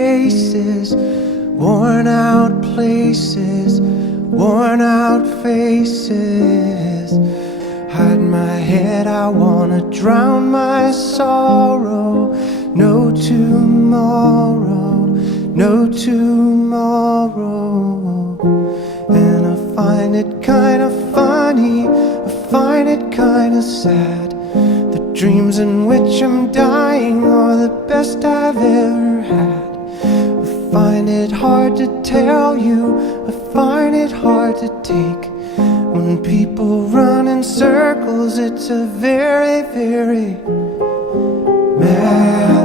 faces, worn out places, worn out faces. Hide my head, I wanna drown my sorrow. No tomorrow, no tomorrow. And I find it kinda funny, I find it kinda sad. The dreams in which I'm dying are the best I've ever had. I find it hard to tell you, I find it hard to take. When people run in circles, it's a very, very mad